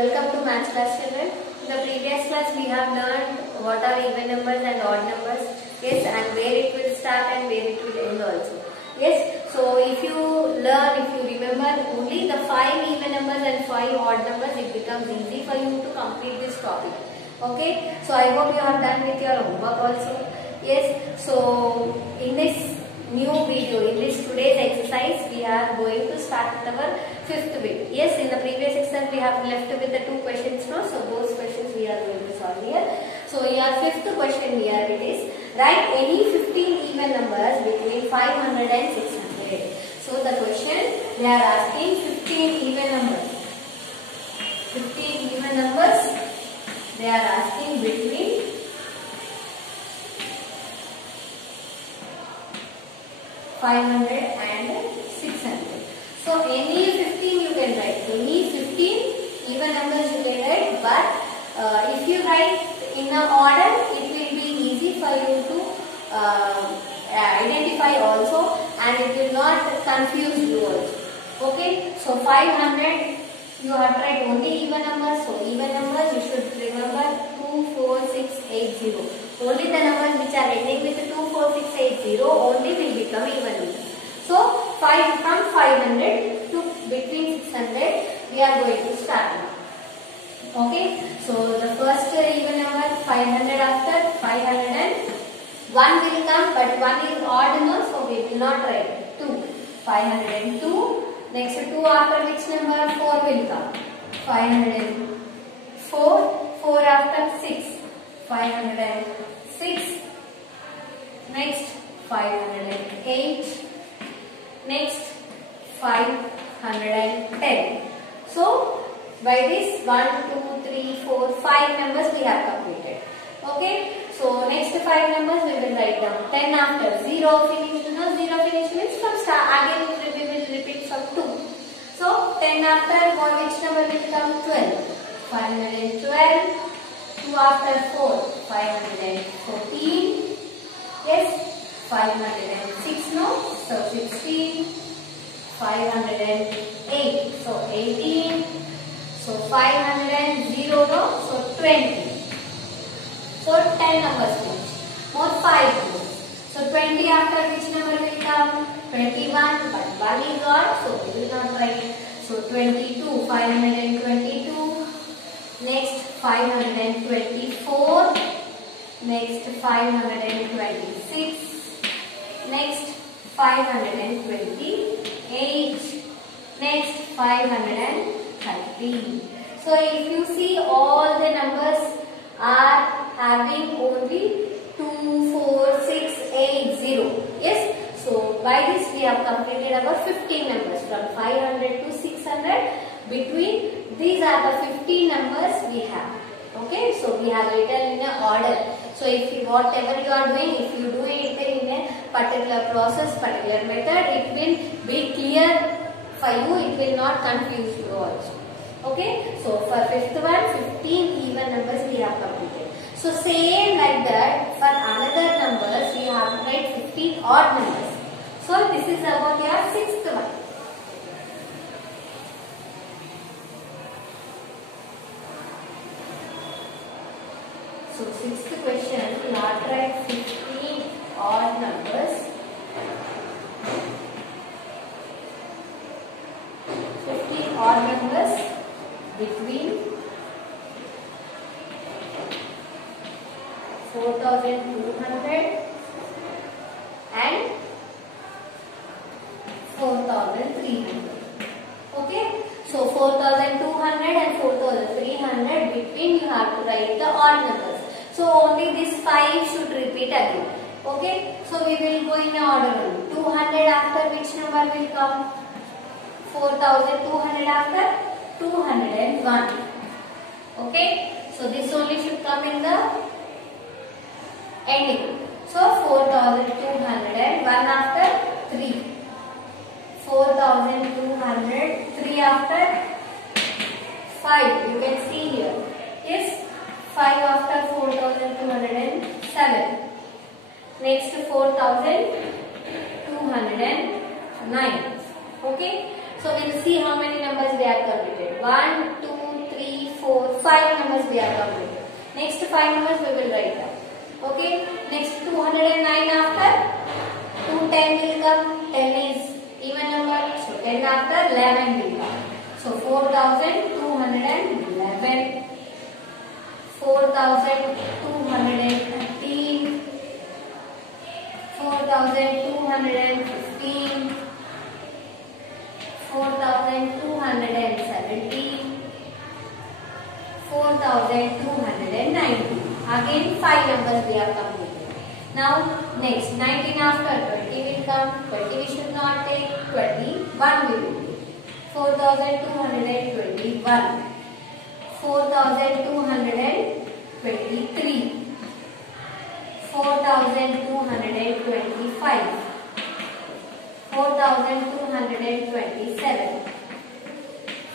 Welcome to Maths class, children. In the previous class we have learned what are even numbers and odd numbers. Yes, and where it will start and where it will end also. Yes, so if you remember only the 5 even numbers and 5 odd numbers, it becomes easy for you to complete this topic. Okay, so I hope you have done with your homework also. Yes, so in this new video, in this today's exercise, we are going to start with our 5th bit. Yes, in the previous exercise we have left with the 2 questions now, so those questions we are going to solve here. So your 5th question here it is, write any 15 even numbers between 500 and 600. So the question, they are asking 15 even numbers. 15 even numbers, they are asking between 500 and 600. So any 15 you can write. Any 15 even numbers you can write. But if you write in an order, it will be easy for you to identify also, and it will not confuse you also. Okay. So 500 you have to write only even numbers. So even numbers you should remember 2, 4, 6, 8, 0. Only the numbers which are ending with 2, 4, 6, 8, 0 only will become even numbers. So from 500 to between 600 we are going to start now. Okay. So the first even number 500, after 501 will come, but 1 is odd now, so we will not write 2. 502. Next 2 after which number? 4 will come. 504. 4 after 6. 506. Next 508. Next 510. So by this 1, 2, 3, 4, 5 numbers we have completed. Okay. So next 5 numbers we will write down. 10 after 0 finished. No, 0 finished means from start again we will repeat from 2. So 10 after which number will come? 12. 512. 2 after 4. 514. Yes. 506 no. So 16. 508. So 18. So 500 no. So 20. So 10 numbers finish. More 5 more. So 20 after which number will come? 21. But 1 is odd, so we will not write. So 22. 522. Next 524. Next 526. Next 528. Next 530. So if you see, all the numbers are having only 2, 4, 6, 8, 0. Yes. So by this we have completed our 15 numbers from 500 to 600. Between these are the 15 numbers we have. Okay. So we have written in an order. So if you, whatever you are doing, if you do it in a particular process, particular method, it will be clear for you. It will not confuse you also. Okay. So for 5th one, 15 even numbers we have completed. So same like that for another numbers we have to write 15 odd numbers. So this is about your 6th one. So 6th question, you have to write 15 odd numbers. 15 odd numbers between 4,200 and 4,300. Okay. So 4,200 and 4,300 between you have to write the odd numbers. So only these 5 should repeat again. Okay. So we will go in order. 200 after which number will come? 4,200 after 201. Okay. So this only should come in the ending. So 4,200 1 after 3. 4,200 3 after 5. You can see here. Yes. 5 after 4,207. Next 4,209. Okay. So we'll see how many numbers they are completed. 1, 2, 3, 4, 5 numbers we are completed. Next 5 numbers we will write down. Okay. Next 209 after 210 will come. 10 is even number. So 10 after 11 will come. So 4211, 4213, 4215, 4217, 4219. Again 5 numbers we are completed. Now next 19 after 20 will come. 20 we should not take. 21 we will take. 4221, 4223, 4225, 4227,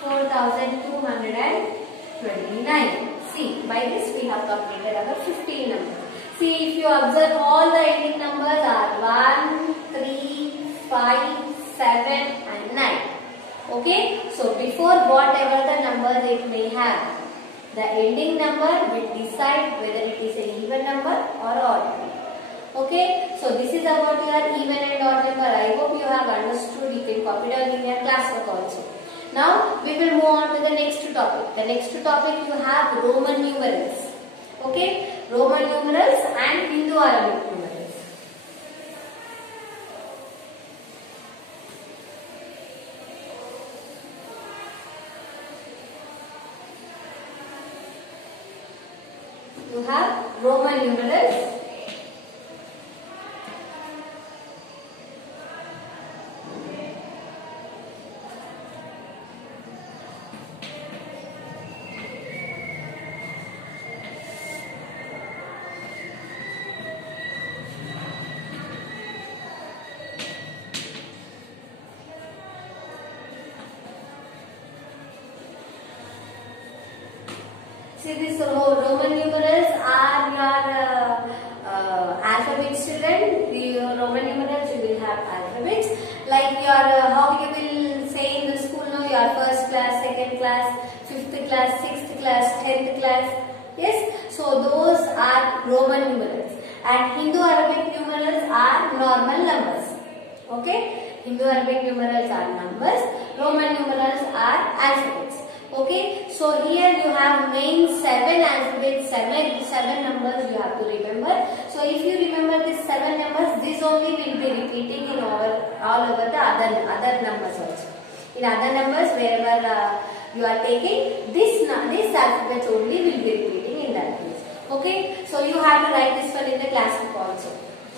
4229. See, by this we have completed our 15 numbers. See, if you observe, all the ending numbers are 1, 3, 5, 7 and 9. Okay, so before whatever the numbers it may have, the ending number will decide whether it is an even number or odd number. Okay, so this is about your even and odd number. I hope you have understood. You can copy down in your classwork also. Now we will move on to the next topic. The next topic you have Roman numerals. Okay, Roman numerals and Hindu-Arabic numerals. You have Roman numerals . See, these Roman numerals are your alphabet student. The Roman numerals you will have alphabets like your how you will say in the school now your first class, second class, fifth class, sixth class, 10th class. Yes, so those are Roman numerals and Hindu-Arabic numerals are normal numbers. Okay, Hindu-Arabic numerals are numbers, Roman numerals are alphabets. Okay, so here you have main 7 alphabets, 7 numbers you have to remember. So if you remember these 7 numbers, this only will be repeating in all over the other numbers also. In other numbers, wherever you are taking, this alphabets only will be repeating in that place. Okay, so you have to write this one in the class book also.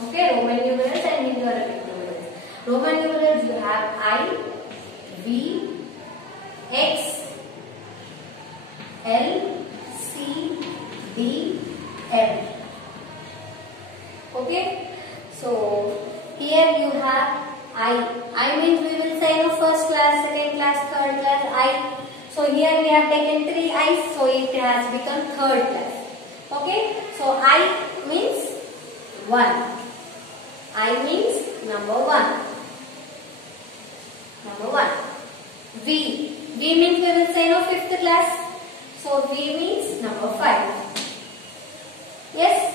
Okay, Roman numerals and Hindu-Arabic numerals. Roman numerals you have I, V, X, L, C, D, M. Okay, so here you have I. I means we will say no first class, second class, third class, I. So here we have taken 3 I's, so it has become third class. Okay, so I means 1. I means number 1. Number 1. V. V means we will say no fifth class. So V means number 5. Yes.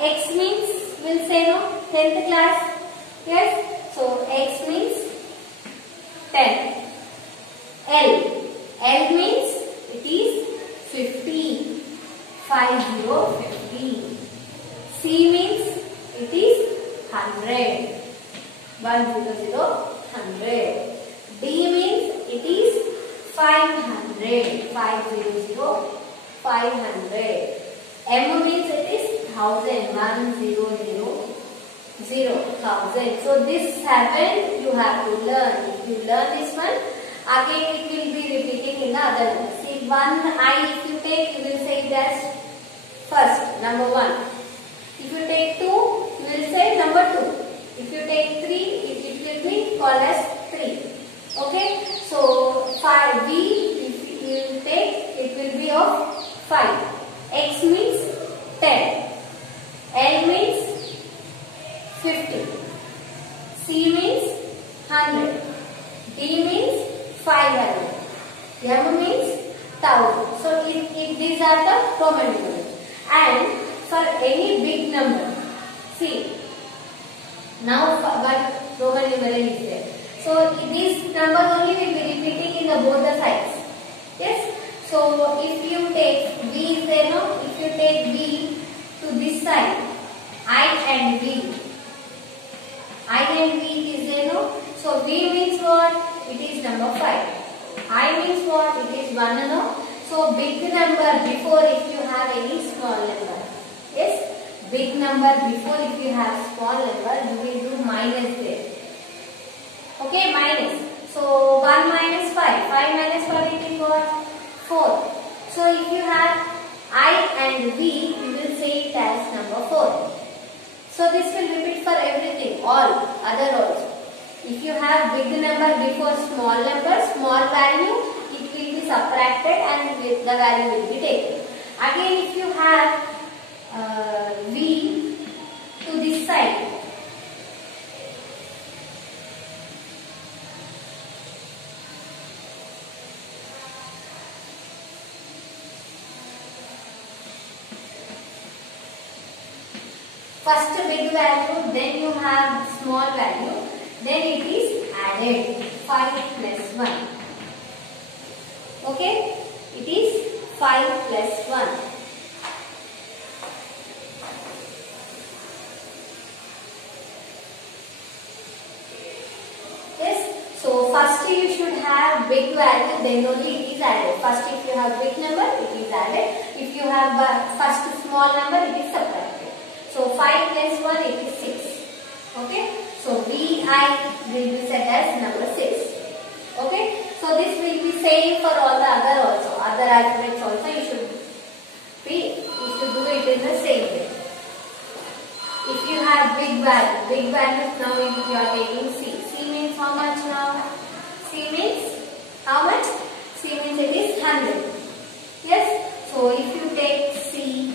X means we will say no 10th class. Yes. So X means 10. L. L means it is 50. 50. C means it is 100. 100. 100. D means it is 500. 500. 500. M means it is 1000. 100. 1000. So this 7 you have to learn. If you learn this one, again it will be repeating in the other numbers. See, 1 I if you take, you will say it as first, number 1. If you take 2, you will say number 2. If you take 3, it will be called as 3. Okay, so 5 V, if you will take, it will be of 5. X means 10. L means 50. C means 100. D means 500. M means 1000. So in These are the Roman numerals. And for any big number, see, now one Roman numeral is there. So these numbers only will be repeating in the both the sides. Yes. So if you take V is there, no? If you take V to this side, I and V is there, no? So V means what? It is number 5. I means what? It is 1, no? So big number before if you have any small number. Yes. Big number before if you have small number, you will do minus there. Okay, minus. So 1 minus 5. 5 minus 5 it is what? 4. So if you have I and V, you will say it as number 4. So this will repeat for everything, all, other also. If you have big number before small number, small value, it will be subtracted and the value will be taken. Again, if you have V to this side, first big value, then you have small value, then it is added 5 plus 1. Okay, it is 5 plus 1. Yes, so first you should have big value, then only it is added. First if you have big number, it is added. If you have first small number, it is subtracted. So 5 plus 1, it is 6. Okay. So VI will be set as number 6. Okay. So this will be same for all the other also. Other alphabets also you should do it in the same way. If you have big values now you are taking C. C means how much now? C means how much? C means it is 100. Yes. So if you take C,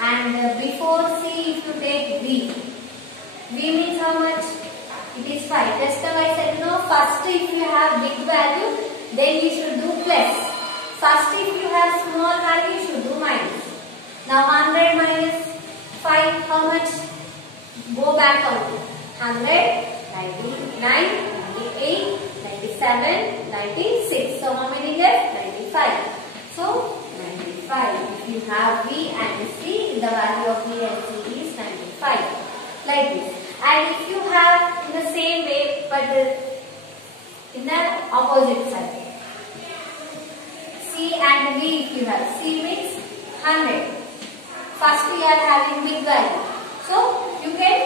and before C if you take V means how much? It is 5. Just now I said no, first if you have big value, then you should do plus. First if you have small value, you should do minus. Now 100 minus 5, how much? Go back on it. 100, 99, 98, 97, 96. So how many left? 95. So 95. If you have V and C, the value of V and C is 95. Like this. And if you have in the same way, but in the opposite side. C and V, if you have, C means 100. First we are having big value. So you can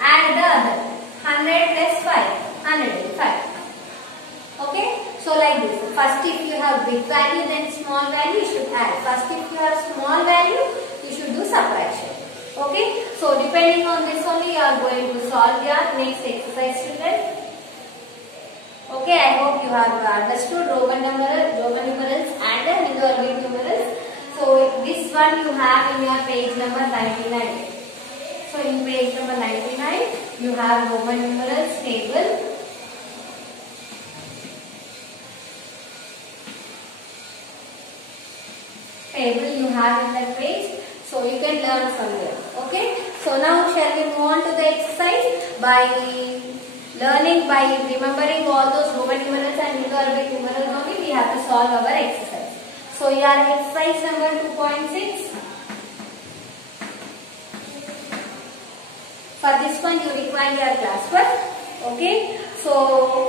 add the other. 100 plus 5, 105. Okay. So like this. First if you have big value, then small value you should add. First if you have small value, you should do subtraction. Okay. So depending on this only you are going to solve your next exercise, student. Okay. I hope you have understood Roman numerals and Indo-Arabic numerals. So this one you have in your page number 99. So in page number 99 you have Roman numerals table. You have in that page, so you can learn from there. Okay. So now shall we move on to the exercise by remembering all those Roman numerals and Indo-Arabic numerals only we have to solve our exercise. So your exercise number 2.6. For this one you require your classwork. Okay. So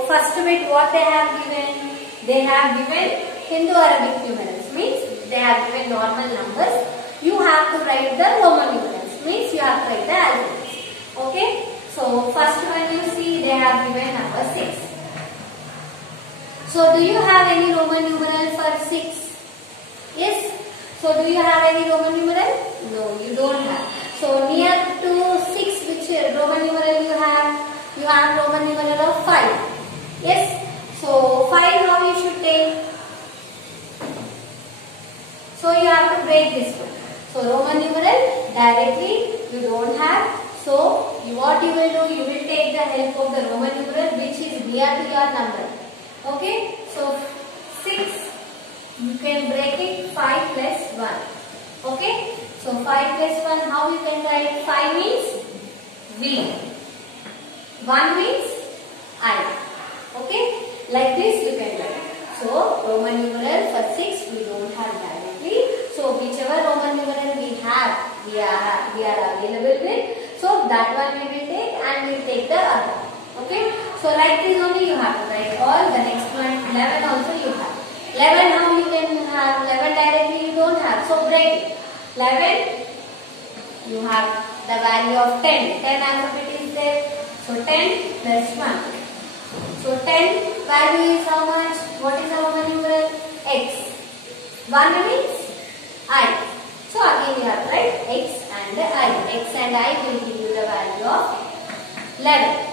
first bit what they have given? They have given Indo-Arabic numerals, means they have given normal numbers. You have to write the Roman numerals, means you have to write the alphabets. Okay. So first one you see they have given number 6. So do you have any Roman numeral for 6? Yes. So do you have any Roman numeral? No, you don't have. So near to 6, which Roman numeral you have? You have Roman numeral of 5. Yes. So 5 now you should take. So you have to break this one. So Roman numeral directly you don't have. So what you will do? You will take the help of the Roman numeral which is near to your number. Okay. So 6 You can break it 5 plus 1. Okay? So 5 plus 1, how you can write? 5 means V. 1 means I. Okay? Like this you can write. So Roman numeral for 6 we don't have directly. So whichever Roman numeral we have, we are available with. So that one we will take and we will take the other. Okay? So like this only you have to write all. The next one 11 also you have. 11 how you can have? 11 directly you don't have. So break it. 11 you have the value of 10. 10 alphabet is there. So 10 plus 1. So 10 value is how much? What is the Roman numeral? X. 1 means I. So again we have to write X and I. X and I will give you the value of 11.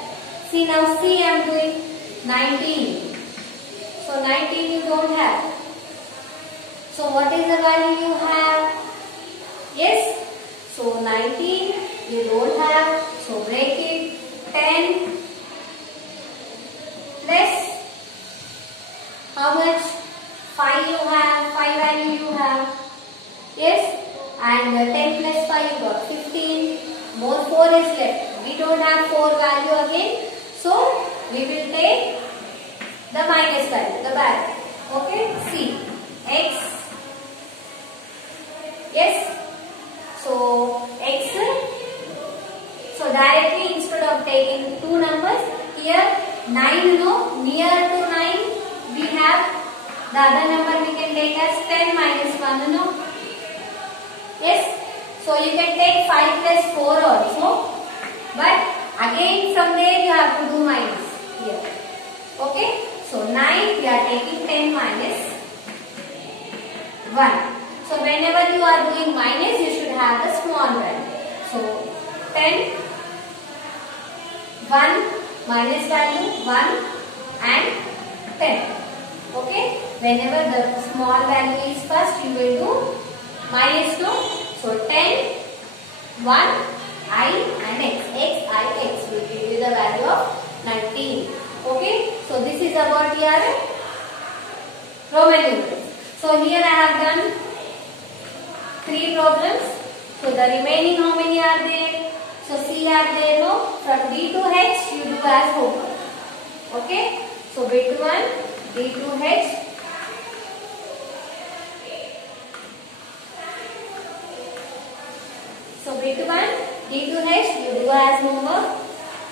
See now C I am doing 19. So 19 you don't have. So what is the value you have? Yes. So 19 you don't have. So break it. 10 plus how much? 5 you have. 5 value you have. Yes. And 10 plus 5 you got 15. More 4 is left. We don't have 4 value again. So we will take the minus value, the value. Okay. C. X. Yes. So X. So directly instead of taking 2 numbers, here 9 no, near to 9 we have the other number we can take as 10 minus 1 no. Yes. So you can take 5 plus 4 also. But again from there you have to do minus here. Okay. So 9 we are taking 10 minus 1. So whenever you are doing minus you should have the small value. So 10, 1 minus value 1 and 10. Okay. Whenever the small value is first you will do minus no. So 10, 1, I and X. X, I, X will give you the value of 19. Okay. So this is about your Roman numerals. So here I have done 3 problems. So the remaining how many are there? So C are there no. From D to H you do as homework. Okay. So bit 1, D to H. So bit 1, D to H you do as homework.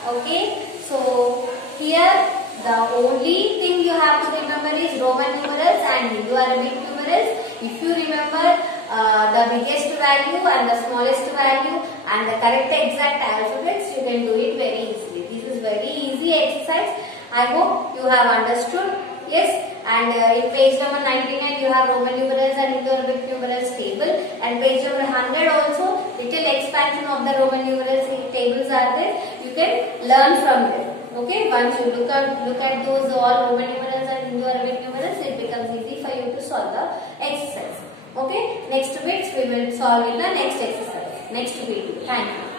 Okay. So here the only thing you have to remember is Roman numerals and Indo-Arabic numerals. If you remember the biggest value and the smallest value and the correct exact alphabets, you can do it very easily. This is very easy exercise. I hope you have understood. Yes. And in page number 99 you have Roman numerals and Indo-Arabic numerals table, and page number 100 also little expansion of the Roman numerals tables are there. You can learn from them. Okay, once you look at those all Roman numerals and Indo-Arabic numerals, it becomes easy for you to solve the exercise. Okay, next bits we will solve in the next exercise, next video. Thank you.